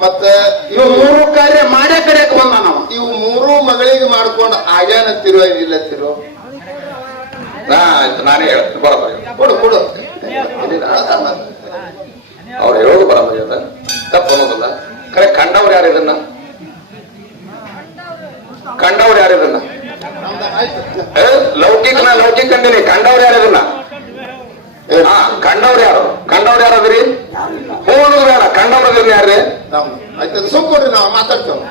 ಮತ್ತ ಇವು ಮೂರು ಕಾರ್ಯ ಮಾಡೇ ಕಡೆಯಕ್ಕೆ ಬಂದ ನಾವು. ಇವು ಮೂರು ಮಗಳಿಗೆ ಮಾಡ್ಕೊಂಡು ಆಗ್ಯಾನತ್ತಿರೋ ಇಲ್ಲತ್ತಿರೋ ನಾ ಆಯ್ತು ನಾನೇ ಹೇಳ್ತೀನಿ ಬರ ಕೊಡು ಕೊಡು. ಅವ್ರು ಹೇಳೋದು ಬರ ಅದ? ತಪ್ಪು ಅನ್ನೋದಲ್ಲ. ಕರೆ ಕಂಡವ್ರು ಯಾರು ಇದನ್ನ? ಕಂಡವ್ರು ಯಾರು ಇದನ್ನ? ಲೌಕಿಕ ನಾ ಲೌಕಿಕ ಅಂದಿನಿ ಕಂಡವ್ರು ಯಾರು ಇದನ್ನ? ಕಂಡವ್ರು ಯಾರು? ಕಂಡವ್ರು ಯಾರು ಅದ್ರಿ? ಹೋಗೋದು ಬೇಡ ಕಂಡವ್ರು ಅದ್ರಿ ಯಾರ್ರಿ ಆಯ್ತು ಸುಮ್ ಕೊಡ್ರಿ ನಾವು ಮಾತಾಡ್ತೇವೆ.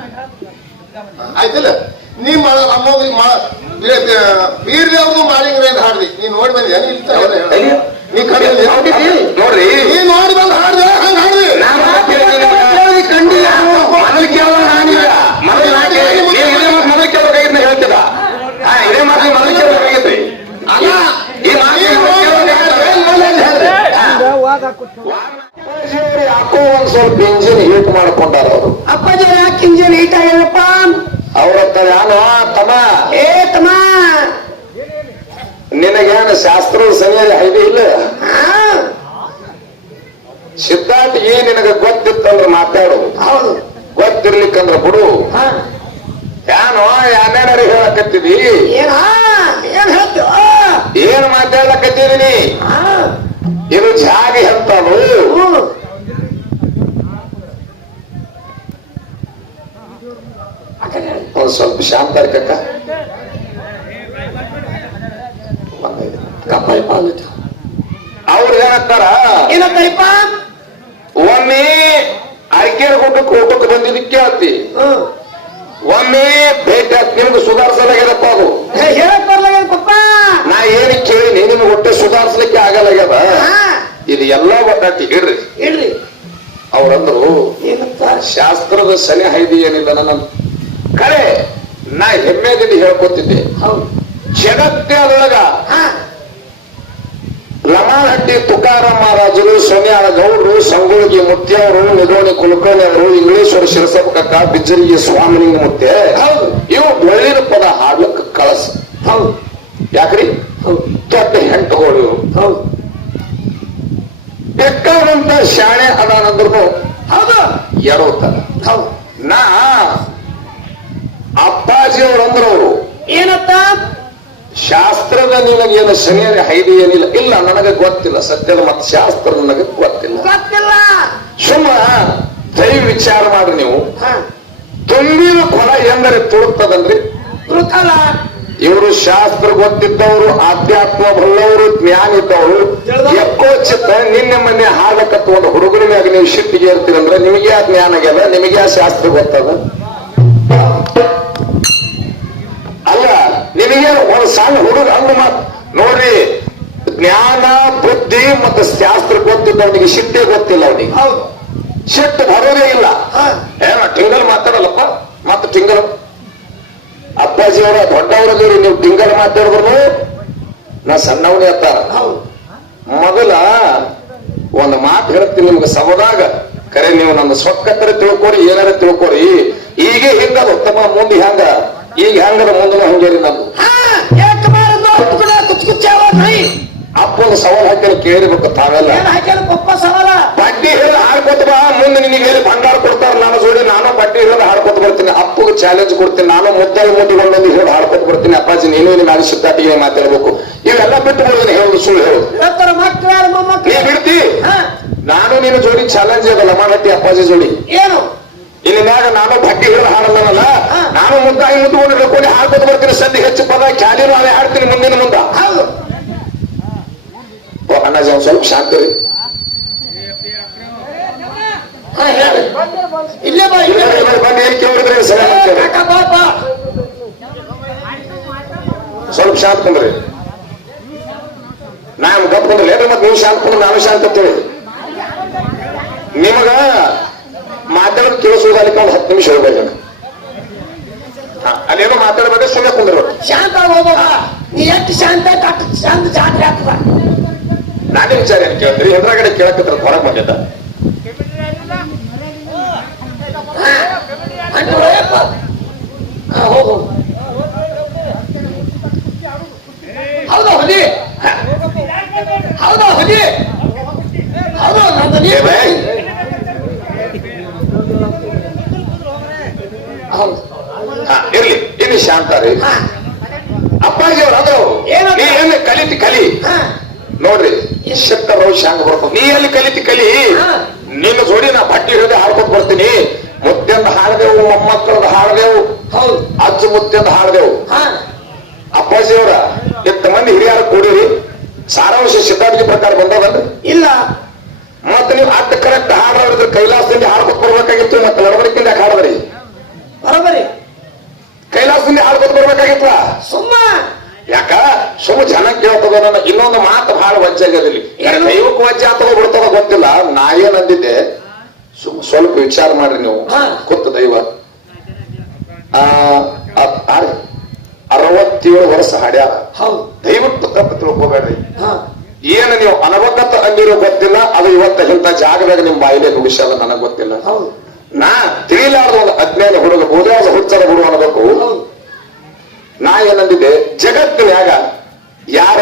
ಆಯ್ತಿಲ್ಲ? ನೀ ಅಮ್ಮೋಗಿ ಮಾ ಬೀರ್ದೇವ್ರದು ಮಾಡಿಂಗ್ರೆ ಅಂತ ಹಾಡ್ದಿ. ನೀ ನೋಡಿ ಬಂದಿ ನೀ ಕಡೆ ನೋಡ್ರಿ. ನೀ ನೋಡಿ ಬಂದು ಹಾಡ್ದೆ ಹಂಗ ಹಾಡ್ದಿ ನಾನು ಕಂಡಿಲ್ಲ ಮೊದಲು ಕೇಳೋ ನಾನೀಗ ಮೊದಲು ನಾ ಕೇಳಿ ನೀವು ಇದೇ ಮಾತು ಮೊದಲು ಕೇಳಬೇಕಾಗಿದ್ದ ಹೇಳ್ತೀರ ಹಾ ಇದೇ ಮಾತು ಮೊದಲು ಕೇಳಬೇಕಾಗಿದ್ರಿ ಅಲ್ಲ ಈ ಮಾತು ನೀ ಮೊದಲು ನೋಡಿ ಕೇಳಬೇಕಾಗಿತ್ತು. ಯಾಕೋ ಒಂದ್ ಸ್ವಲ್ಪ ಇಂಜಿನ್ ಹೀಟ್ ಮಾಡ್ಕೊಂಡಾರ ಅವರು. ಅಪ್ಪಾಜಿ ಯಾಕೆ ಇಂಜಿನ್ ಹೀಟ್ ಆಗ್ಯದಪ್ಪ ಅವ್ರ ಯಾನು ತಮ್ಮ. ಏ ತಮ್ಮ. ನಿನಗೇನು ಶಾಸ್ತ್ರದ ಸರಿಯಾಗಿ ಐಡಿ ಇಲ್ಲ? ಸಿದ್ಧಾಂತ ಸಿದ್ಧಾಂತಿಗೆ ನಿನಗ ಗೊತ್ತಿತ್ತಂದ್ರ ಮಾತಾಡು. ಹೌದು. ಗೊತ್ತಿರ್ಲಿಕ್ಕಂದ್ರ ಬಿಡು. ಯಾನು ಯಾನೇನಾರು ಹೇಳಕತ್ತಿದಿ? ಏನ ಏನ್ ಏನ್ ಮಾತಾಡ್ಲಕತ್ತಿದೀನಿ ಇದು ಜಾಗಿ ಅಂತದು ಒಂದ್ ಸ್ವಲ್ಪ ಶಾಂತ ಇರ್ಕಕ್ಕ. ಕಪ್ಪಾಯಿ ಪಾಲಿತ ಅವ್ರು ಏನಂತಾರ? ಏನಪ್ಪ ಒಮ್ಮೆ ಅರಿಕೆರ ಗುಡ್ಡಕ್ಕೆ ಊಟಕ್ಕೆ ಬಂದಿದ್ದಕ್ಕೆ ಕೇಳ್ತಿ. ಹ್ಮ್. ಒಮ್ಮೆ ಭೇಟಿ ನಿಮ್ಗೆ ಸುಧಾರಿಸಲಾಗ್ಯದಪ್ಪ ಅದು? ಪಪ್ಪ? ನಾ ಏನ್ ಕೇಳಿನಿ ನಿಮ್ಗೆ ಹೊಟ್ಟೆ ಸುಧಾರಿಸ್ಲಿಕ್ಕೆ ಆಗಲಾಗ್ಯದ ಹಾ. ಇದು ಎಲ್ಲ ಒಟ್ಟಾಟಿ ಇಡ್ರಿ. ಇಡ್ರಿ. ಅವ್ರಂದ್ರು ಏನಂತ ಶಾಸ್ತ್ರದ ಸನಿ ಹೈದಿ ಏನಿಲ್ಲ ನನ್ನ ಕರೆ ನಾ ಹೆಮ್ಮೆದಿಂದ ಹೇಳ್ಕೊತಿದ್ದೆ. ಜಗತ್ತೇ ಅದೊಳಗ ಹಾ ಲಮಾನಹಟ್ಟಿ ತುಕಾರಾಮ ಮಹಾರಾಜರು ಸೋನಿಯಾಳ ಗೌಡ್ರು ಸಂಗೊಳ್ಗಿ ಮುತ್ಯವರು ನಿಡೋಣಿ ಕುಲಕರ್ಣಿ ಅವರು ಇಂಗ್ಲೇಶ್ವರ ಶಿರಸಪ್ಪಕ್ಕ ಬಿಜ್ಜರಿಗೆ ಸ್ವಾಮಿನಿಂಗ ಮುತ್ತೆ ಹೌದು. ಇವು ಬೆಳ್ಳಿನ ಪದ ಹಾಡ್ಲಕ್ಕ ಕಳಸ. ಹೌದು. ಯಾಕ್ರಿ? ಹೌದು. ದೊಡ್ಡ ಹೆಂಟಗಳು ಇವು. ಹೌದು. ಬೇಕಾದಂತ ಶಾಣೆ ಅದಾನಂದ್ರು ಹೌದ. ಎಡವುತ್ತಾರ ಹೌದು. ನಾ ಅಪ್ಪಾಜಿ ಅವ್ರಂದ್ರ ಅವರು ಏನತ್ತ ಶಾಸ್ತ್ರದ ನಿನಗೇನು ಸರಿಯಾಗಿ ಹೈದಿ ಏನಿಲ್ಲ? ಇಲ್ಲ ನನಗೆ ಗೊತ್ತಿಲ್ಲ. ಸತ್ಯದ ಮತ್ತೆ ಶಾಸ್ತ್ರ ನನಗೆ ಗೊತ್ತಿಲ್ಲ. ಗೊತ್ತಿಲ್ಲ. ಸುಮ್ಮ ದಯ ವಿಚಾರ ಮಾಡ್ರಿ ನೀವು. ತುಂಬಿನ ತುಂಬಿದ ಕೊಳ ಎಂದರೆ ತುಳುಕ್ತದಲ್ರಿ ಇವರು ಶಾಸ್ತ್ರ ಗೊತ್ತಿದ್ದವರು ಆಧ್ಯಾತ್ಮ ಬಲ್ಲವರು ಜ್ಞಾನ ಇದ್ದವರು ಎಕ್ಕೋಚಿತ ನಿನ್ನೆ ಮೊನ್ನೆ ಹಾಡಕತ್ತ ಒಂದು ಹುಡುಗರ ಮ್ಯಾಗ ನೀವು ಶಿಟ್ಟಿಗೆ ಇರ್ತೀರಂದ್ರೆ ನಿಮಗೆ ಆ ಜ್ಞಾನ ಆಗ್ಯದ? ನಿಮಗೆ ಆ ಶಾಸ್ತ್ರ ಗೊತ್ತದ? ಸಣ್ಣ ಹುಡುಗ ಹಂಗ ಮಾತ್. ನೋಡ್ರಿ ಜ್ಞಾನ ಬುದ್ಧಿ ಮತ್ತು ಶಾಸ್ತ್ರ ಗೊತ್ತಿದ್ದವನಿಗೆ ಶಿಟ್ಟೆ ಗೊತ್ತಿಲ್ಲ ಅವನಿಗೆ. ಹೌದು. ಸಿಟ್ಟು ಬರೋದೇ ಇಲ್ಲ. ಏನ ಟಿಂಗಲ್ ಮಾತಾಡಲ್ಲಪ್ಪ. ಮತ್ತೆ ಟಿಂಗಲ್. ಅಪ್ಪಾಜಿ ಅವರ ದೊಡ್ಡವರದಿರಿ ನೀವು ಟಿಂಗಲ್ ಮಾತಾಡಿದ್ರು ನಾ ಸಣ್ಣವನೇ ಅತ್ತಾರ. ಹೌದು. ಮೊದಲ ಒಂದು ಮಾತು ಹೇಳ್ತೀನಿ ನಿಮ್ಗೆ ಸವದಾಗ. ಕರೆ ನೀವು ನನ್ನ ಸೊಕ್ಕತ್ತರ ತಿಳ್ಕೊರಿ ಏನಾರ ತಿಳ್ಕೊರಿ. ಈಗ ಹಿಂಗದ ಉತ್ತಮ ಮುಂದೆ ಹೆಂಗ ಈಗ ಹೆಂಗದ ಮುಂದೆ ಹಂಗೇರಿ ನಂದು? ಅಪ್ಪನ ಸವಾಲ್ ಹಾಕಿ ಕೇಳಿರ್ಬೇಕು ತಾವೆಲ್ಲ. ಬಡ್ಡಿ ಹಿಡಿದು ಹಾಡ್ಕೊತ ಬಾ ಮುಂದೆ ನಿನಗೆ ಎಲ್ಲಿ ಬಂಗಾರ ಕೊಡ್ತಾರ ನಾನು ಜೋಡಿ ನಾನು ಬಡ್ಡಿ ಹಿಡಿದು ಹಾಡ್ಕೊತ ಬರ್ತೀನಿ. ಅಪ್ಪಗೆ ಚಾಲೆಂಜ್ ಕೊಡ್ತೀನಿ ನಾನು ಮುದ್ದಲು ಮುಟ್ಟಿಕೊಂಡು ಹಿಡಿದು ಹಾಡ್ಕೊತ ಬರ್ತೀನಿ. ಅಪ್ಪಾಜಿ ನೀನು ನಿನ್ನ ಸಿದ್ಧಾಟಿಗೆ ಮಾತಾಡ್ಬೇಕು. ಇವೆಲ್ಲ ಬಿಟ್ಟು ಬಿಡೋದನ್ನ ಹೇಳುದು ಸುಳ್ಳು ಹೇಳುದು ನೀ ಬಿಡ್ತಿ? ನಾನು ನಿನ್ನ ಜೋಡಿ ಚಾಲೆಂಜ್ ಅದಲ್ಲ ಮಾಡತ್ತಿ ಅಪ್ಪಾಜಿ ಜೋಡಿ. ಏನು? ಇನ್ನು ಮ್ಯಾಗ ನಾನು ಬಡ್ಡಿ ಹಿಡಿದು ಹಾಡಲ್ಲವಲ್ಲ. ನಾನು ಮುದ್ದಾಗಿ ಮುದ್ದುಕೊಂಡು ಹಿಡ್ಕೊಂಡು ಹಾಡ್ಕೊತ ಬರ್ತೀನಿ. ಸಂಧಿ ಹೆಚ್ಚು ಪದ ಕ್ಯಾಲಿನೂ ಹಾಡ್ತೀನಿ ಮುಂದಿನ ಮುಂದ. ಅಣ್ಣಾಜಿ ಒಂದ್ ಸ್ವಲ್ಪ ಶಾಂತಿ ರೀ ಹಾ ಹೇಳಿ ಇಲ್ಲೇ ಬಾ ಇಲ್ಲೇ ಬಾ. ಏನ್ ಕೇಳಿದ್ರಿ ಸರಿ ಸ್ವಲ್ಪ ಶಾಂತ ಕುಂದ್ರಿ ನಾನು ಗಪ್ ಕುಂದ್ರಿ ಏನ್ರಿ ಮತ್ತೆ ನೀವು ಶಾಂತ ಕುಂದ್ರೆ ನಾನು ಶಾಂತ ಅಂತೇಳಿ ನಿಮಗ ಮಾತಾಡೋದು ಕೇಳಿಸೋದಕ್ಕೆ ಒಂದು ಹತ್ತು ನಿಮಿಷ ಹೋಗ್ಬೇಕು ಅಲ್ಲೇನೋ ಮಾತಾಡಬೇಕು ಸುಮ್ಮನೆ ಕುಂದ್ರಬೇಕು ಶಾಂತ ಹೋಗ್ಬೇಕ ನೀ ಎಷ್ಟು ಶಾಂತ ಶಾಂತ ಜಾತ್ರೆ ಆಗ್ತದ ನಾನೇ ವಿಚಾರ ಏನ್ ಕೇಳ್ತೀರಿ ಎದುರಾಗಡೆ ಕೇಳಕತ್ರ ಹೊರಗೆ ಬಂದಿದ್ದ. ಪ್ರಕಾರ ಬಂದದಲ್ರಿ ಗೊತ್ತಿಲ್ಲ ಅದು ಇವತ್ತ ಇಂಥ ಜಾಗದಾಗ ನಿಮ್ ಬಾಯಿಲೆ ನುಡಿಸಲ್ಲ ನನಗ್ ಗೊತ್ತಿಲ್ಲ. ಹೌದು. ನಾ ತಿಳಿಲಾರ್ದ ಒಂದು ಅಜ್ಞಾನ ಹುಡುಗ ಬೋಧಾದ ಹುಚ್ಚರ ಹುಡುಗ ಅನ್ನಬೇಕು. ಹೌದು. ನಾ ಏನಂದಿದ್ದೆ ಜಗತ್ತಿನ್ಯಾಗ ಯಾರ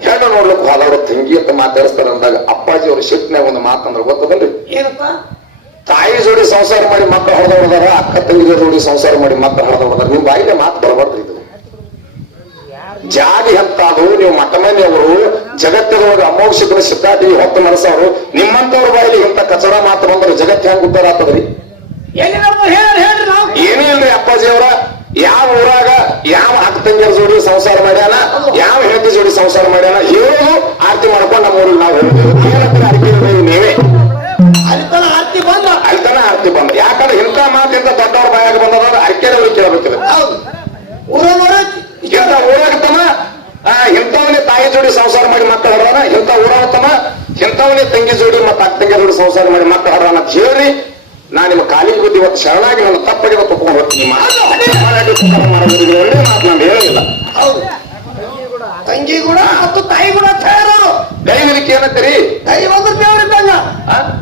ಹೆಣ್ಣು ನೋಡ್ಲಿಕ್ಕೆ ಹಲವರು ತಂಗಿ ಅಂತ ಮಾತಾಡಿಸ್ತಾರ ಅಂದಾಗ ಅಪ್ಪಾಜಿ ಅವ್ರ ಶಿಟ್ನ್ಯಾಗ ಒಂದು ಮಾತಂದ್ರೆ ಗೊತ್ತದಲ್ರಿ? ಏನಪ್ಪ? ತಾಯಿ ಜೋಡಿ ಸಂಸಾರ ಮಾಡಿ ಮಕ್ಕಳು ಹೊಡೆದವ್ರದಾರ ಅಕ್ಕ ತಂಗಿ ಜೋಡಿ ಸಂಸಾರ ಮಾಡಿ ಮಕ್ಕಳು ಹೊಡೆದವ್ರದಾರ ನಿಮ್ ಬಾಯಿಗೆ ಮಾತು ಬರಬಾರ್ದು ಇದು. ಜಾತಿ ಹತ್ತಾದ್ರು ನೀವು ಮಠ ಮನೆಯವರು ಜಗತ್ತಿನೊಳಗೆ ಅಮೋಘ ಸಿದ್ಧಾಟಿ ಹೊತ್ತು ಮನಸ್ಸವರು ನಿಮ್ಮಂತವ್ರ ಬಾಯಿಲಿ ಇಂತ ಕಚಡ ಮಾತು ಬಂದ್ರೆ ಜಗತ್ತು ಹೆಂಗ್ ಉದ್ದಾರ ಆಗ್ತದ್ರಿ? ಏನೂ ಇಲ್ರಿ ಅಪ್ಪಾಜಿ ಅವರ ಯಾವ ಊರಾಗ ಯಾವ ಅಕ್ಕ ತಂಗಿಯರ ಜೋಡಿ ಸಂಸಾರ ಮಾಡ್ಯಾನ ಯಾವ ಹೆಂಡತಿ ಜೋಡಿ ಸಂಸಾರ ಮಾಡ್ಯಾನ ಹೇಳೋದು ಸಂಸಾರ ಮಾಡಿ ಮತ್ತೆ ಹರ ಅಂತ ಹೇಳ್ರಿ ನಾ ನಿಮ್ಮ ಕಾಲಿಗೆ ಬಿದ್ದು ಇವತ್ತು ಶರಣಾಗಿ ನನ್ನ ತಪ್ಪಾಗಿ ಒಪ್ಪಿಕೊಂಡು ಹೋಗ್ತೀನಿ. ಮಾಡೋದು ಒಳ್ಳೆ ಮಾತು ನಾನು ಹೇಳಿಲ್ಲ. ಹೌದು. ತಂಗಿ ಕೂಡ ಮತ್ತು ತಾಯಿ ಕೂಡ ಹೇಳೋರು. ದೈವಲಿಕ್ಕೆ ಏನಂತೀರಿ? ಕೈ ದೇವರಿದ್ದಂಗ ಯಾರು?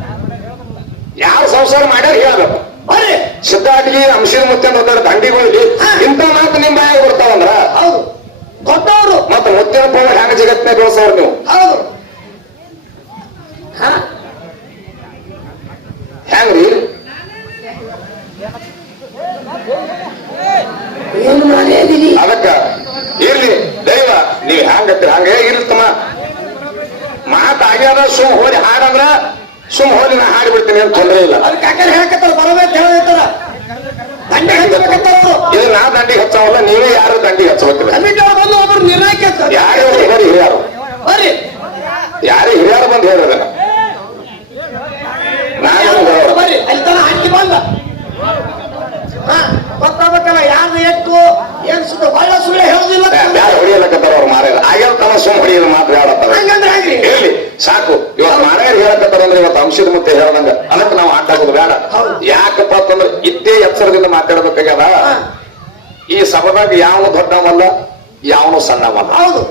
ಯಾವ ಸಂಸಾರ ಮಾಡ್ಯಾರ ಹೇಳಬೇಕು. ಬರ್ರಿ. ಸಿದ್ಧಾಟಿಗೆ ಅಂಶೀರ್ ಮುತ್ತೆ ಅಂತ ದಂಡಿಗಳಿಗೆ ಇಂಥ ಮಾತು ನಿಮ್ಮ ಬಾಯಾಗ ಬರ್ತಾವಂದ್ರ? ಹೌದು. ಗೊತ್ತವರು ಮತ್ತೆ ಮುತ್ತಿನ ಪವ ಹೆಂಗ ಜಗತ್ತಿನ ಬೆಳೆಸೋರು ನೀವು? ಹೌದು. ಹಾ. ಹೆಂಗ್ರಿ ಅದಕ್ಕ ಇರ್ಲಿ ದೈವ ನೀವ್ ಹ್ಯಾಂಗತ್ತೀರ ಹಂಗೆ ಇರ್ತಮ್ಮ ಮಾತ್ ಆಗ್ಯಾದ ಸುಮ್ ಹೋಗಿ ಹಾಡಂದ್ರ ಸುಮ್ ಹೋಗಿ ನಾ ಹಾಡಿ ಬಿಡ್ತೀನಿ ಅಂತ ತೊಂದ್ರೆ ಇಲ್ಲ. ಇದು ನಾ ದಂಡಿಗೆ ಹಚ್ಚವಲ್ಲ ನೀವೇ ಯಾರು ದಂಡಿಗೆ ಹಚ್ಚಬೇಕಿಲ್ಲ ಯಾರು ಹಿರಿಯರು. ಯಾರೇ ಹಿರಿಯರು ಬಂದು ಹೇಳಿದನ ನಾನು ಬರ್ರಿ ಅಲ್ಲಿ ತನ ಹಾಕಿ ಬಂದ ಹಾ ಗೊತ್ತಾಗಬೇಕಲ್ಲ ಯಾರ್ದು ಎಕ್ಕು ಏನ್ ಸುತ್ತ ಒಳ್ಳ ಸುಳ್ಳೆ ಹೇಳುದಿಲ್ಲ ಬ್ಯಾಡ ಹೊಡಿಯಲಕತ್ತಾರ ಅವ್ರು ಮಾರ್ಯಾರ ಆಗ್ಯಾವ ತಮ್ಮ ಸುಮ್ ಹೊಡಿಯೋದು ಮಾತ್ರ ಹೇಳತ್ತಾರ ಹಂಗಂದ್ರೆ ಹೇಳಿ ಸಾಕು. ಇವತ್ತು ಮಾರ್ಯಾರ ಹೇಳಕತ್ತಾರ ಅಂದ್ರೆ ಇವತ್ತು ಅಂಶದ ಮತ್ತೆ ಹೇಳ್ದಂಗ. ಅದಕ್ಕೆ ನಾವು ಆಟ ಆಗೋದು ಬೇಡ. ಯಾಕಪ್ಪ ಅಂತಂದ್ರೆ ಇದ್ದೇ ಎಚ್ಚರದಿಂದ ಮಾತಾಡ್ಬೇಕಾಗ್ಯದ? ಈ ಸಭದಾಗ ಯಾವನು ದೊಡ್ಡವಲ್ಲ ಯಾವನು ಸಣ್ಣವಲ್ಲ? ಹೌದು.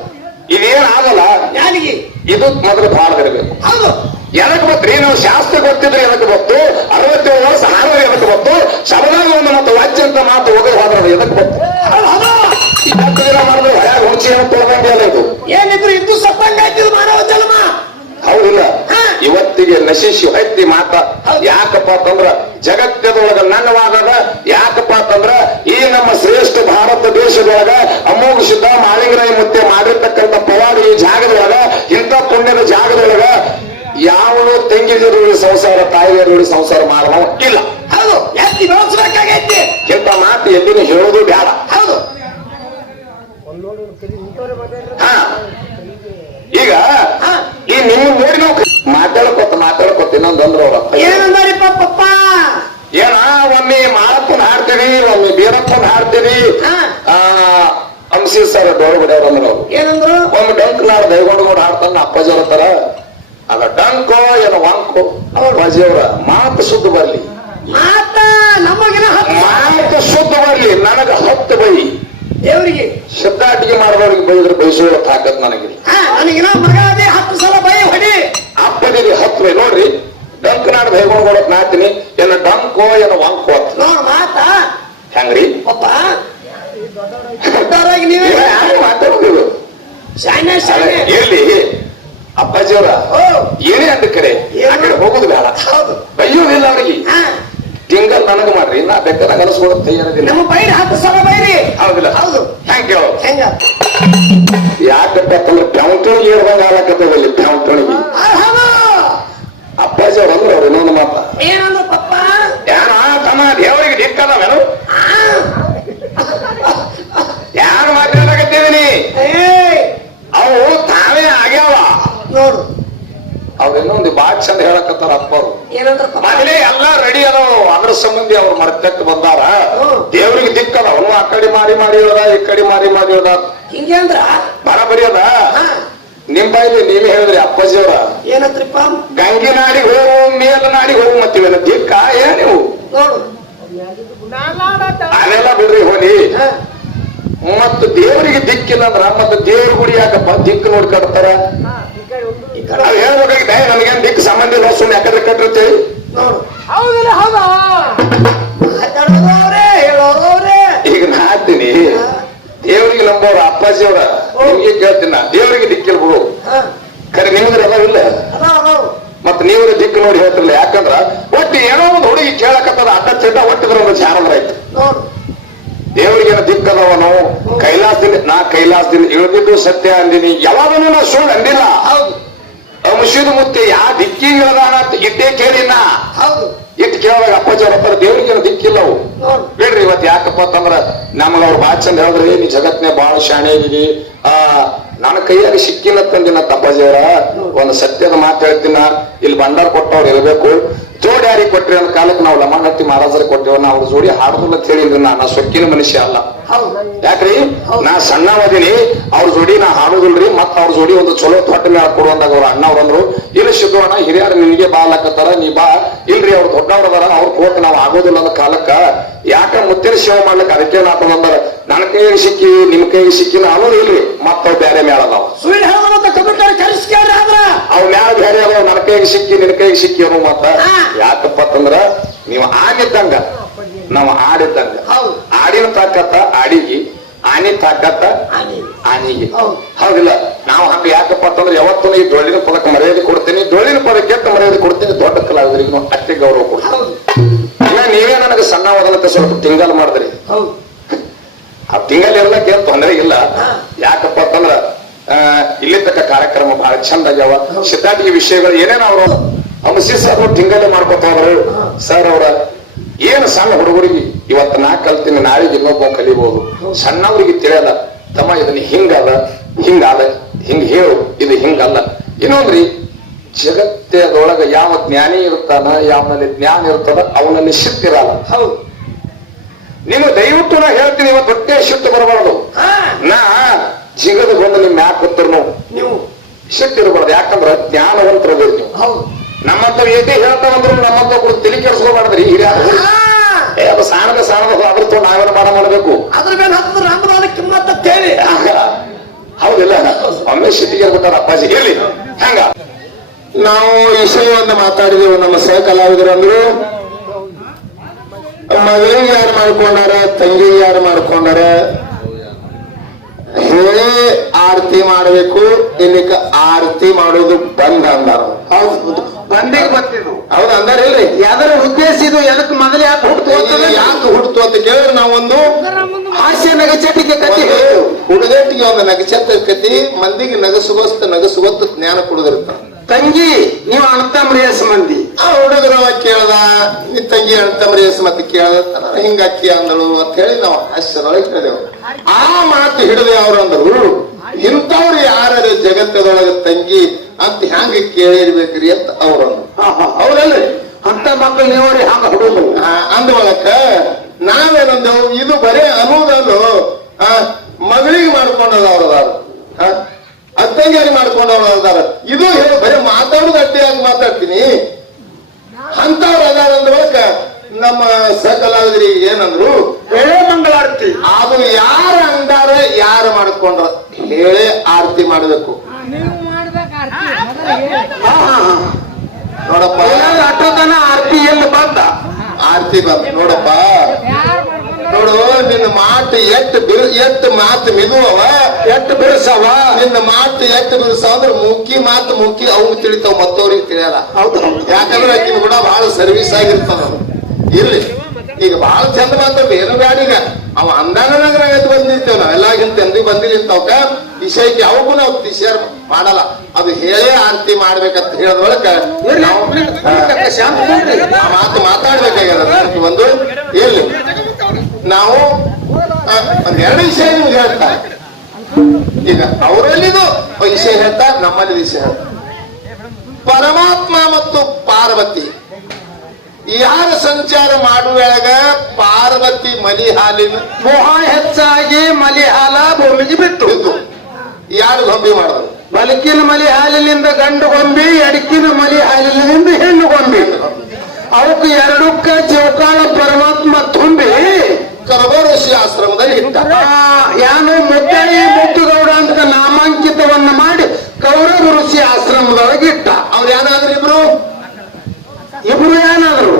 ಇದೇನ್ ಆಗಲ್ಲ. ಯಾರಿಗೆ ಇದು ಮೊದಲು ಭಾಳದಿರ್ಬೇಕು ಹೌದು. ಎದಕ್ ಬತ್ರಿ ನಾವು ಶಾಸ್ತ್ರ ಗೊತ್ತಿದ್ರೆ ಎದಕ್ ಬತ್ತು ಅರವತ್ತೇಳು ವರ್ಷ ಹಾರೋದು ಎದಕ್ ಬತ್ತು ಶಬದಾಗ ಒಂದು ಮತ್ತು ವಾಚ್ಯ ಅಂತ ಮಾತು ಹೋಗೋದು ಹೋದ್ರೆ ಎದಕ್ ಬತ್ತು ದಿನ ಮಾಡಿದ್ರೆ ಹುಂಚಿ ಅಂತ ತೊಳ್ದಂಗೆ ಅಲ್ಲ ಇದು. ಏನಿದ್ರು ಇದು ಮಾನವ ಜನ್ಮ. ಹೌದಿಲ್ಲ. ಇವತ್ತಿಗೆ ನಶಿಸಿ ಹತ್ತಿ ಮಾತ. ಯಾಕಪ್ಪ ಅಂತಂದ್ರ ಜಗತ್ತದೊಳಗ ನನ್ನವಾದಾಗ ಯಾಕಪ್ಪ ಅಂತಂದ್ರ ಈ ನಮ್ಮ ಶ್ರೇಷ್ಠ ಭಾರತ ದೇಶದೊಳಗ ಅಮೋಘ ಸಿದ್ಧ ಮಾಳಿಂಗರಾಯ ಮುತ್ತೆ ಮಾಡಿರ್ತಕ್ಕಂಥ ಪವಾಡ ಈ ಜಾಗದೊಳಗ ಇಂಥ ಪುಣ್ಯದ ಯಾವನು ತಂಗಿ ಜೋಡಿ ಸಂಸಾರ ತಾಯಿಯ ಜೋಡಿ ಸಂಸಾರ ಮಾಡುವ ಇಲ್ಲ. ಹೌದು. ಎತ್ತಿ ಬೆಳೆಸಬೇಕಾಗೈತಿ ಇಂಥ ಮಾತು ಎಲ್ಲಿನೂ ಹೇಳೋದು ಬೇಡ. ಹೌದು. ಈಗ. ಈ ನಿಮ್ಮ ನೋಡಿ ನಾವು ಮಾತಾಡ್ಕೊತ ಮಾತಾಡ್ಕೊತ ಇನ್ನೊಂದಂದ್ರ ಅವ್ರ ಅಪ್ಪ. ಏನಂದಾರಿ ಪಪ್ಪ? ಏನ ಒಮ್ಮೆ ಮಾಳಪ್ಪನ ಹಾಡ್ತೀವಿ ಒಮ್ಮೆ ಬೀರಪ್ಪನ ಹಾಡ್ತೀವಿ ಅಂಶಿ ಸರ್ ಡೋರ್ ಬಿಡೋರು ಅಂದ್ರೆ ಅವ್ರು. ಏನಂದ್ರು? ಒಮ್ಮೆ ಡಂಕ್ ನಾಡು ದೈಗೊಂಡು ನೋಡಿ ಹಾಡ್ತಾನ ಅಪ್ಪಾಜಿ ಅವ್ರ ತರ ಅದ ಡಂಕೋ ಏನೋ ವಾಂಕೋ. ಅವ್ರ ಅವರ ಮಾತು ಶುದ್ಧ ಬರ್ಲಿ. ಮಾತ ನಮಗಿನ ಮಾತು ಶುದ್ಧ ಬರ್ಲಿ ನನಗ ಹತ್ತು ಬೈ. ದೇವರಿಗೆ. ಶಬ್ದಾಟಿಗೆ ಮಾಡಿದವ್ರಿಗೆ ಬೈದ್ರೆ ಬಯಸುವ ತಾಕತ್ ನನಗಿಲ್ಲ. ನನಗಿನ ಹತ್ತು ಸಲ ಬೈ ಹೊಡಿ. ಅಪ್ಪನಿಗೆ ಹತ್ತು ಬೈ. ನೋಡ್ರಿ ಡಂಕ್ ನಾಡ ಬೈಗೊಂಡು ಕೊಡಕ್ ನಾತೀನಿ ಏನ ಡಂಕೋ ಏನೋ ವಾಂಕೋ ಅಂತ ನೋಡ್ ಮಾತ. ಹೆಂಗ್ರಿ? ಪಪ್ಪ ನೀವೇ. ಶಾನೆ ಶಾನೆ ಇರ್ಲಿ. ಅಪ್ಪಾಜಿ ಅವರ ಓ. ಏನೇ ಅಂದ ಕಡೆ ಆ ಕಡೆ ಹೋಗುದು ಬೇಡ. ಹೌದು. ಬೈಯೋದಿಲ್ಲ ಅವ್ರಿಗೆ. ತಿಂಗಳ ನನಗ ಮಾಡ್ರಿ ನಾ ಬೇಕಾದಾಗ ಅನಸ್ಕೊಳಕ್ ತಯಾರಿಲ್ಲ ನಮ್ಮ ಬೈರಿ ಹತ್ತು ಸಲ ಬೈರಿ. ಹೌದಿಲ್ಲ. ಹೌದು. ಥ್ಯಾಂಕ್ ಯು ಹೆಂಗ? ಯಾಕಪ್ಪ ಅಂತಂದ್ರೆ ಪ್ಯಾಂಟೋಣಿಗೆ ಹೇಳ್ದಂಗ ಆಲಕತ್ತದಲ್ಲಿ ಆಹಾ! ಅಪ್ಪಾಜಿ ಅವ್ರು ಅಂದ್ರು ಅವ್ರು ಇನ್ನೊಂದು ಮಾತ. ಏನಂದ್ರು ಪಪ್ಪ? ಯಾರ ತಮ್ಮ? ದೇವರಿಗೆ ದಿಕ್ಕದವೇನು? ಯಾರು ಮಾತಾಡಕತ್ತೀವಿ ಆಗ್ಯಾವ ನೋಡು ಅವ್ರು ಇನ್ನೊಂದು ಬಾಳ್ ಚಂದ ಹೇಳಕತ್ತಾರ ಅಪ್ಪ ಅವ್ರು ಏನಂದ್ರ ಪಪ್ಪ ಎಲ್ಲಾ ರೆಡಿ ಅದಾವ. ಅದ್ರ ಸಂಬಂಧಿ ಅವ್ರು ಮರ್ತಕ್ಕೆ ಬಂದಾರ. ದೇವ್ರಿಗೆ ದಿಕ್ಕದ ಅವನು ಆ ಕಡೆ ಮಾರಿ ಮಾಡಿ ಹೇಳ್ದ ಈ ಕಡೆ ಮಾರಿ ಮಾಡಿ ಹೇಳ್ದ. ಹಿಂಗೆ ಅಂದ್ರ? ಬರಬರಿ ಅದ. ಬಾಯಿಲಿ ನೀವೇ ಹೇಳಿದ್ರಿ ಅಪ್ಪಾಜಿ ಏನತ್ರಿಪ್ಪ ಗಂಗೆ ನಾಡಿಗೆ ಹೋಗು ಮೇಲ ನಾಡಿಗೆ ಹೋಗು ಮತ್ತಿವೆಲ್ಲ ದಿಕ್ಕ ಏನ್ ನೀವು? ಅಲ್ಲೆಲ್ಲ ಅದೆಲ್ಲ ಬಿಡ್ರಿ ಹೋಗಿ. ಮತ್ತ ದೇವರಿಗೆ ದಿಕ್ಕಿಲ್ಲ ಅಂದ್ರ ಮತ್ತ ದೇವ್ರ ಗುಡಿ ಯಾಕಪ್ಪ ದಿಕ್ಕು ನೋಡ್ಕೊಡ್ತಾರ. ನಾವ್ ಹೇಳ್ಬೇಕಾಗಿದೆ ನನಗೇನ್ ದಿಕ್ಕ ಸಂಬಂಧ ಇಲ್ಲ ಸುಮ್ಮನೆ ಯಾಕಂದ್ರೆ ಕಟ್ಟಿರ್ತೇವೆ. ಹೌದಿಲ್ಲ ಮಾತಾಡೋದು ಅವ್ರೇ ಹೇಳೋರು ಅವ್ರೇ. ಈಗ ನಾ ಹಾಕ್ತೀನಿ. ದೇವರಿಗೆ ನಂಬೋರ ಅಪ್ಪಾಜಿ ಅವರ. ನಿಮ್ಗೆ ಕೇಳ್ತೀನಿ ನಾ. ದೇವರಿಗೆ ದಿಕ್ಕಿಲ್ ಬಿಡು. ಹಾ. ಖರೆ ನಿಮ್ಗೆ ಎಲ್ಲ ಇಲ್ಲ? ಮತ್ ನೀವು ದಿಕ್ಕು ನೋಡಿ ಹೇಳ್ತಿರಲ್ಲ ಯಾಕಂದ್ರ ಒಟ್ಟು ಏನೋ ಒಂದು ಹುಡುಗಿ ಕೇಳಕತ್ತದ ಅಡ್ಡ ಚಡ್ಡ ಒಟ್ಟಿದ್ರ ಒಂದು ಚಾರಂದ್ರ ಆಯ್ತು ನೋಡು. ದೇವರಿಗೆ ದಿಕ್ಕದವನು ಕೈಲಾಸದಿಂದ ನಾ ಕೈಲಾಸದಿಂದ ಇಳಿದಿದ್ದು ಸತ್ಯ ಅಂದಿನಿ. ಯಾವಾಗನೂ ನಾ ಸುಳ್ಳು ಅಂದಿಲ್ಲ. ಅಂಶದ ಮುತ್ತೆ ಯಾ ದಿಕ್ಕಿಗೆ ಇಳದಾನ ಅಂತ ಇಟ್ಟೇ ಕೇಳಿನ? ಹೌದು. ಇಟ್ಟು ಕೇಳಿದಾಗ ಅಪ್ಪಾಜಿ ಅವ್ರ ಹತ್ರ ದಿಕ್ಕಿಲ್ಲವು. ಬೇಡ್ರಿ ಇವತ್ತು ಯಾಕಪ್ಪ ಅಂತಂದ್ರ ನಮ್ಗ ಅವ್ರ ಬಾಳ ಚಂದ ಹೇಳಿದ್ರಿ ನೀ ಜಗತ್ನೇ ಬಾಳ ಶಾಣೆ ಇದೀವಿ ಆ ನನ್ನ ಕೈಯಾಗ ಸಿಕ್ಕಿಲ್ಲ ತಂದಿನ ತಪ್ಪಾಜಿ ಅವರ. ಒಂದು ಸತ್ಯದ ಮಾತು ಹೇಳ್ತೀನ. ಇಲ್ಲಿ ಬಂಡಾರ ಕೊಟ್ಟವ್ರು ಇರಬೇಕು. ಜೋಡಿ ಯಾರಿಗೆ ಕೊಟ್ರಿ ಅನ್ನೋ ಕಾಲಕ್ಕೆ ನಾವು ಲಮಣಟ್ಟಿ ಮಹಾರಾಜರಿಗೆ ಕೊಟ್ಟೇವ. ನಾವು ಅವ್ರ ಜೋಡಿ ಹಾಡುದಿಲ್ಲ ಅಂತ ಹೇಳಿದ್ರಿ. ನಾ ನಾ ಸೊಕ್ಕಿನ ಮನುಷ್ಯ ಅಲ್ಲ. ಯಾಕ್ರಿ? ನಾ ಸಣ್ಣವದೀನಿ. ಅವ್ರ ಜೋಡಿ ನಾ ಹಾಡುದಿಲ್ರಿ. ಮತ್ತ ಅವ್ರ ಜೋಡಿ ಒಂದು ಚಲೋ ತೊಟ್ಟ ಮೇಳ ಕೊಡುವಂದಾಗ ಅವ್ರ ಅಣ್ಣ ಅವ್ರಂದ್ರು ಇಲ್ಲ ಶುದ್ಧವಣ್ಣ ಹಿರಿಯರು ನಿನಗೆ ಬಾ ನೀ ಬಾ. ಇಲ್ರಿ ಅವ್ರು ದೊಡ್ಡವ್ರ ಅದಾರ. ಅವ್ರ ಕೋಟ್ ನಾವ್ ಆಗೋದಿಲ್ಲ ಅನ್ನೋ ಕಾಲಕ್ಕ. ಯಾಕ ಮುತ್ತಿನ ಸೇವೆ ಮಾಡ್ಲಿಕ್ಕೆ ಅದಕ್ಕೆ ನಾ ಬಂದಾರ ನನ್ನ ಕೈಗೆ ಸಿಕ್ಕಿ ನಿಮ್ ಕೈಗೆ ಸಿಕ್ಕಿನ ಅನ್ನೋದು ಇಲ್ರಿ. ಮತ್ತ ಬ್ಯಾರೆ ಬೇರೆ ಮೇಳ ಅದಾವ. ಸುಳ್ಳು ಹೇಳೋದು ಆದ್ರ. ಅವ್ ಮ್ಯಾಲ ಬೇರೆ ಅದಾವ ನನ್ನ ಕೈಗೆ ಸಿಕ್ಕಿ ನಿನ್ನ ಕೈಗೆ ಸಿಕ್ಕಿ ಅನ್ನೋ ಮತ್ತ. ಯಾಕಪ್ಪ ಅಂತಂದ್ರ ನೀವು ಆಗಿದ್ದಂಗ ನಾವು ಆಡಿದ್ದಂಗ ಆಡಿನ ತಾಕತ್ತ ಆಡಿಗಿ ಆನಿ ತಾಕತ್ತ ಆನಿ. ಆನಿಗೆ ಹೌದು. ಹೌದಿಲ್ಲ. ನಾವು ಹಂಗ ಯಾಕಪ್ಪ ಅಂತಂದ್ರೆ ಯಾವತ್ತೂ ಈ ಡೊಳ್ಳಿನ ಪದಕ ಮರ್ಯಾದೆ ಕೊಡ್ತೀನಿ. ಡೊಳ್ಳಿನ ಪದಕ್ಕೆ ಎಷ್ಟು ಮರ್ಯಾದೆ ಕೊಡ್ತೀನಿ. ದೊಡ್ಡ ಕಲಾವಿದರಿಗೆ ಅಷ್ಟೇ ಗೌರವ ಕೊಡ್ತೀನಿ. ನೀವೇ ನನಗೆ ಸಣ್ಣವಾದಂತ ಸ್ವಲ್ಪ ತಿಂಗಲ್ ಮಾಡಿದ್ರಿ. ಆ ತಿಂಗಳ ಎಲ್ಲ ಏನ್ ತೊಂದರೆ ಇಲ್ಲ. ಯಾಕಪ್ಪ ಅಂತಂದ್ರ ಆ, ಇಲ್ಲಿ ತಕ್ಕ ಕಾರ್ಯಕ್ರಮ ಬಹಳ ಚಂದ ಆಗ್ಯಾವ. ಸಿದ್ಧಾರ್ಥಿ ವಿಷಯಗಳು ಏನೇನು ಅವರು ಅಂಶಿ ಸರ್ ತಿಂಗಲ್ಲೇ ಮಾಡ್ಕೊತ ಹೋದ್ರು ಸರ್ ಅವ್ರ ಏನು ಸಣ್ಣ ಹುಡುಗರಿಗೆ ಇವತ್ತು ನಾ ಕಲ್ತೀನಿ ನಾಳೆಗೆ ಇನ್ನೊಬ್ಬ ಕಲಿಬಹುದು ಸಣ್ಣವ್ರಿಗೆ ತಿಳಿಯಲ್ಲ ತಮ್ಮ ಇದನ್ನ ಹಿಂಗಲ್ಲ ಹಿಂಗಾದ ಹಿಂಗ್ ಹೇಳು ಇದು ಹಿಂಗಲ್ಲ. ಇನ್ನೊಂದ್ರಿ ಜಗತ್ತದೊಳಗ ಯಾವ ಜ್ಞಾನಿ ಇರ್ತಾನ ಯಾವನಲ್ಲಿ ಜ್ಞಾನ ಇರ್ತದ ಅವನಲ್ಲಿ ಇರಲ್ಲ. ಹೌದು. ನೀವು ದಯವಿಟ್ಟು ನಾ ಹೇಳ್ತೀನಿ ಇವತ್ತು ಹೊಟ್ಟೆ ಶಿಫ್ಟ್ ಬರಬಾರದು. ಹಾ. ನಾ ಜಿಗದ ಬಂದು ನಿಮ್ ಮ್ಯಾಕ್ ಕೂತ್ರು ನೀವು. ಶಿಫ್ಟ್ ಇರಬಾರ್ದು ಯಾಕಂದ್ರೆ ಜ್ಞಾನವಂತರ ಬೇಕು ಹೌದು. ನಮ್ಮಂತ ಹೇಳ್ತಾ ಹೇಳ್ತಾವಂದ್ರು ನಮ್ಮಂತ ಕೂಡ ತಿಳಿ ಕೆಡಿಸ್ಕೋಬಾರ್ದ್ರಿ ಹಿರಿಯರು ಸಾಣದ ಸಾಣದ ಅದ್ರ ತೋ ನಾವೇನು ಮಾಡ ಮಾಡಬೇಕು. ಅದ್ರ ಮೇಲೆ ಹತ್ತಿರ ನಮ್ಮದಾದ ಕಿಮ್ಮತ್ತ ಕೇಳಿ ಹೌದಿಲ್ಲ ಒಮ್ಮೆ ಶಿಟ್ಟಿಗೆ ಇರ್ಬಿಟ್ಟಾರ ಅಪ್ಪಾಜಿ ಹೇಳಿ. ಹಂಗ. ನಾವು ವಿಷಯವನ್ನ ಮಾತಾಡಿದೆವು ನಮ್ಮ ಸಹ ಕಲಾವಿದರಂದ್ರು ಮಗಳಿಗೆ ಯಾರು ಮಾಡ್ಕೊಂಡಾರ ತಂಗಿಗೆ ಯಾರು ಮಾಡ್ಕೊಂಡಾರ? ಹೇಳಿ ಆರತಿ ಮಾಡಬೇಕು ಇನ್ನಿಕ ಆರತಿ ಮಾಡೋದು ಬಂದ್ ಅಂದಾರ. ಹೌದು ಬಂದಿಗೆ ಬರ್ತಿದ್ವು ಹೌದು ಅಂದಾರಿಲ್ರಿ. ಯಾವ್ದಾರ ಉದ್ದೇಶ ಇದು ಎದಕ್ ಮೊದಲು ಯಾಕೆ ಹುಟ್ಟು ಯಾಕೆ ಹುಡ್ತು ಅಂತ ಕೇಳಿದ್ರೆ ನಾವೊಂದು ಹಾಸ್ಯ ನಗಚಟಿಕೆ ಕತಿ ಹುಡುಗಟ್ಟಿಗೆ ಒಂದು ನಗಚತ್ತ ಕತಿ ಮಂದಿಗೆ ನಗಸುಗೋಸ್ತ ನಗಸುಗೊತ್ತ ಜ್ಞಾನ ಕೊಡುದಿರ್ತಾರ ತಂಗಿ ನೀವು ಅಣ್ತಮ್ರಿಯ ಸಂಬಂಧಿ ಆ ಹುಡುಗರು ಕೇಳ್ದ ನಿನ್ ತಂಗಿ ಎಸ್ ಮತ್ತೆ ಕೇಳ್ದ ಹಿಂಗ ಅಕ್ಕಿ ಅಂದಳು ಅಂತ ಹೇಳಿ ನಾವು ಹಾಸ್ಯದೊಳಗೆ ಕೇಳಿದೆವು ಆ ಮಾತು ಹಿಡಿದೆ ಅವ್ರು ಅಂದ್ರು ಇಂಥವ್ರು ಯಾರ ಜಗತ್ತದೊಳಗ ತಂಗಿ ಅಂತ ಹೆಂಗ ಕೇಳಿರ್ಬೇಕ್ರಿ ಅಂತ ಅವ್ರು ಅಂದ್ರು. ಹೌದಲ್ರಿ. ಅಂತ ಮಕ್ಕಳು ನೀವ್ರಿ ಹಂಗ ಹುಡುಗರು. ಅಂದ ಬಳಕ ನಾವೇನಂದೆವು? ಇದು ಬರೇ ಅನ್ನೋದಲ್ಲು ಆ ಮಗಳಿಗೆ ಮಾಡ್ಕೊಂಡದ ಅದಾರ. ಅತ್ತಂಗಿಯಾಗಿ ಮಾಡ್ಕೊಂಡವ್ರು ಅದಾರ. ಇದು ಹೇಳಿ ಬರೀ ಮಾತಾಡೋದು ಅಡ್ಡಿಯಾಗಿ ಮಾತಾಡ್ತೀನಿ. ಅಂತವ್ರು ಅದಾರ ಅಂದ ಬಳಕ ನಮ್ಮ ಸಕಲಾವಿದರಿಗೆ ಏನಂದ್ರು ಎಳೆ ಮಂಗಳಾರತಿ ಅದು ಯಾರ ಅಂದಾರ ಯಾರು ಮಾಡ್ಕೊಂಡ್ರ? ಹೇಳೇ ಆರತಿ ಮಾಡಬೇಕು. ನೋಡಪ್ಪ. ಅಟ್ಟೋತನ ಆರ್ತಿ ಎಲ್ಲಿ ಬಂದ? ಆರತಿ ಬಂದ ನೋಡಪ್ಪ. ನೋಡು ನಿನ್ನ ಮಾತು ಎಟ್ಟು ಬಿರು ಎಟ್ಟು ಮಾತು ಮಿದುವವ ಎಟ್ಟು ಬಿರುಸವ? ನಿನ್ನ ಮಾತು ಎಟ್ಟು ಬಿರುಸ ಅಂದ್ರೆ ಮುಕ್ಕಿ ಮಾತು ಮುಕ್ಕಿ ಅವ್ನು ತಿಳಿತಾವ ಮತ್ತವ್ರಿಗೆ ತಿಳಿಯಲ್ಲ. ಹೌದು ಯಾಕಂದ್ರೆ ಅಕ್ಕಿನ ಕೂಡ ಬಹಳ ಸರ್ವಿಸ್ ಆಗಿರ್ತಾನ ಇರ್ಲಿ. ಈಗ ಬಹಳ ಚಂದ ಮಾತಾಡ ಏನು ಗಾಡಿಗ ಅವ ಅಂದಾನ ನಗರ ಎದ್ದು ಬಂದಿರ್ತೇವ್ ನಾವೆಲ್ಲಾಗಿಂತ ಎಂದಿ ಬಂದಿರ್ತವಕ ವಿಷಯಕ್ಕೆ ಅವಕ್ಕೂ ನಾವು ಶೇರ್ ಮಾಡಲ್ಲ. ಅದು ಹೇಳೇ ಆರತಿ ಮಾಡ್ಬೇಕಂತ ಹೇಳಿದ್ರೊಳಕ ನಾವು ಮಾತು ಮಾತಾಡ್ಬೇಕಾಗ್ಯದ ಒಂದು ಇರ್ಲಿ. ನಾವು ಒಂದೆರಡು ವಿಷಯ ನಿಮ್ಗೆ ಹೇಳ್ತಾರೆ ಈಗ ಅವರಲ್ಲಿದು ವಿಷಯ ಹೇಳ್ತಾ ನಮ್ಮಲ್ಲಿ ವಿಷಯ ಹೇಳ್ತಾರೆ ಪರಮಾತ್ಮ ಮತ್ತು ಪಾರ್ವತಿ ಯಾರ ಸಂಚಾರ ಮಾಡುವಾಗ ಪಾರ್ವತಿ ಮಲಿ ಹಾಲಿನ ಮೋಹ ಹೆಚ್ಚಾಗಿ ಮಲಿ ಹಾಲ ಭೂಮಿಗೆ ಬಿತ್ತು. ಯಾರು ಗೊಂಬಿ ಮಾಡಿದ್ರು? ಬಲಕಿನ ಮಲಿ ಹಾಲಿನಿಂದ ಗಂಡು ಗೊಂಬಿ ಎಡಕಿನ ಮಲಿ ಹಾಲಿನಿಂದ ಹೆಣ್ಣು ಗೊಂಬಿ. ಅವಕ್ಕೆ ಎರಡಕ್ಕ ಜೀವಕಾಲ ಪರಮಾತ್ಮ ತುಂಬಿ ಕರಬ ಋಷಿ ಆಶ್ರಮದಲ್ಲಿ ಇಟ್ಟ ಯಾನು ಮುದ್ದಳಿ ಮುದ್ದುಗೌಡ ಅಂತ ನಾಮಾಂಕಿತವನ್ನ ಮಾಡಿ ಕೌರವ ಋಷಿ ಆಶ್ರಮದೊಳಗೆ ಇಟ್ಟ ಅವ್ರು ಏನಾದ್ರು ಇಬ್ರು? ಇಬ್ರು ಏನಾದ್ರು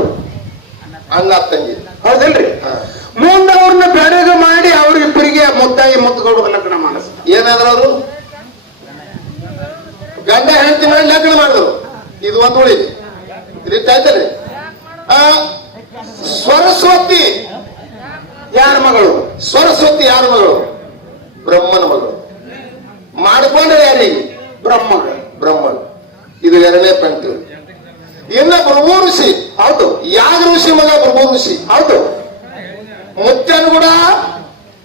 ಅಣ್ಣ ತಂಗಿ. ಹೌದಲ್ರಿ? ಹಾ. ಮುಂದೆ ಅವ್ರನ್ನ ಬೆಡಗ ಮಾಡಿ ಅವ್ರಿಬ್ಬರಿಗೆ ಮುದ್ದಾಯಿ ಮುದ್ದುಗೌಡ ಲಗ್ನ ಮಾಡಿಸ್ ಏನಾದ್ರು ಅವರು? ಗಂಡ ಹೆಂಡತಿ ಮಾಡಿ ಲಗ್ನ ಮಾಡಿದ್ರು. ಇದು ಒಂದು ಉಳಿ ಇರಿತಾಯ್ತಲ್ರಿ ಆ ಸರಸ್ವತಿ ಯಾರ ಮಗಳು? ಸರಸ್ವತಿ ಯಾರ ಮಗಳು? ಬ್ರಹ್ಮನ ಮಗಳು. ಮಾಡಿಕೊಂಡ್ರೆ ಯಾರಿಗೆ? ಬ್ರಹ್ಮ ಬ್ರಹ್ಮನ್ ಇದು ಎರಡನೇ ಪಂಕ್ತಿ. ಇನ್ನ ಭೃಗು ಋಷಿ ಹೌದು. ಯಾಗ ಋಷಿ ಮಗ ಭೃಗು ಋಷಿ ಹೌದು. ಮುತ್ತನ್ ಕೂಡ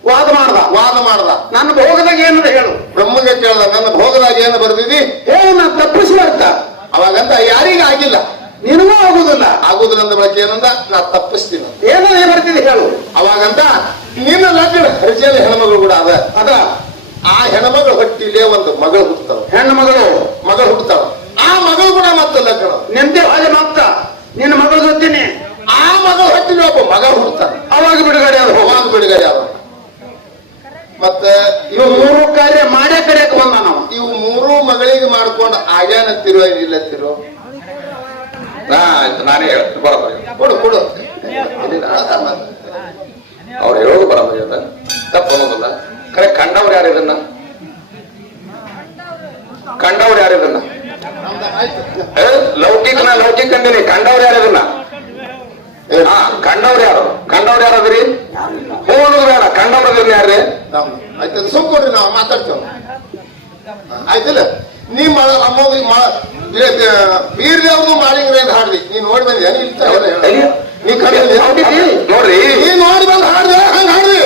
ವಾದ ಮಾಡ್ದ ವಾದ ಮಾಡ್ದ. ನನ್ನ ಭೋಗದಾಗ ಏನಂತ ಹೇಳು. ಬ್ರಹ್ಮಗೆ ಕೇಳ್ದ ನನ್ನ ಭೋಗದಾಗ ಏನು ಬರ್ದಿದಿ? ಹೇಳು ನಾನು ತಪ್ಪಿಸಿ ಬರ್ತ. ಅವಾಗಂತ ಯಾರಿಗ ಆಗಿಲ್ಲ. ನಿನಗೂ ಆಗುದಿಲ್ಲ. ಆಗುದಿಲ್ಲ ಅಂದ ಬಳಕೆ ಏನಂದ? ನಾ ತಪ್ಪಿಸ್ತೀನಿ. ಏನೇ ಬರ್ತೀನಿ ಹೇಳು. ಅವಾಗಂತ ನಿನ್ನ ಲಗ್ನ ಹರಿಜನ ಹೆಣ್ಮಗಳು ಕೂಡ ಅದ. ಅದ ಆ ಹೆಣ್ಮಗಳು ಹೊಟ್ಟಿಲೇ ಒಂದು ಮಗಳು ಹುಟ್ಟತಾವ ಹೆಣ್ಮಗಳು ಮಗಳು. ಮಗಳು ಹುಟ್ಟತಾವ ಆ ಮಗಳು ಕೂಡ ಮತ್ತೆ ಲಗ್ನ. ನಿಂದೆ ಹಾಗೆ ಮತ್ತ ನಿನ್ನ ಮಗಳ ಜೊತೆನೆ. ಆ ಮಗ ಹೊಟ್ಟಿನ ಒಬ್ಬ ಮಗ ಹುಡ್ತಾನ ಅವಾಗ ಬಿಡುಗಡೆ ಅವ್ರು ಅವಾಗ ಬಿಡುಗಡೆ ಅವ ಮತ್ತೆ ಇವು ಮೂರು ಕಾರ್ಯ ಮಾಡೇ ಕರೆಯಕ್ ಬಂದ ನಾವು. ಇವು ಮೂರು ಮಗಳಿಗೆ ಮಾಡ್ಕೊಂಡು ಆಗ್ಯಾನತ್ತಿರೋ ಇಲ್ಲತ್ತಿರೋ ನಾ ಆಯ್ತು ನಾನೇ ಹೇಳ್ತೀನಿ ಬರೋಬ್ಬರಿ ಕೊಡು ಕೊಡು. ಅವ್ರು ಹೇಳೋದು ಬರೋಬ್ಬರಿ ಅದ ತಪ್ಪು ಅನ್ನೋದಲ್ಲ. ಕರೆ ಕಂಡವ್ರು ಯಾರು ಇದನ್ನ? ಕಂಡವ್ರು ಯಾರು ಇದನ್ನ? ಲೌಕಿಕ ಲೌಕಿಕನ ಲೌಕಿಕ ಕಂಡಿನಿ ಕಂಡವ್ರು ಯಾರು ಇದನ್ನ? ಹಾ ಕಂಡವ್ರು ಯಾರು? ಕಂಡವ್ರು ಯಾರು ಅದ್ರಿ? ಅನ್ನೋದು ಬೇಡ ಕಂಡವ್ರು ಅದ್ರಿ ಯಾರ್ರಿ ಆಯ್ತು ಸುಮ್ ಕೊಡ್ರಿ ನಾವು ಮಾತಾಡ್ತೇವೆ. ಆಯ್ತಿಲ್ಲ? ನೀ ಮಾಡ ವೀರ್ಯವ್ರದ್ದು ಮಾಡಿಂಗ್ರೆ ಅಂತ ಹಾಡ್ದಿ? ನೀ ನೋಡಿ ಬಂದ್ಯಾ ನೀ ನೋಡ್ರಿ. ನೀ ನೋಡಿ ಬಂದು ಹಾಡ್ದೆ ಹಂಗ ಹಾಡ್ದಿ?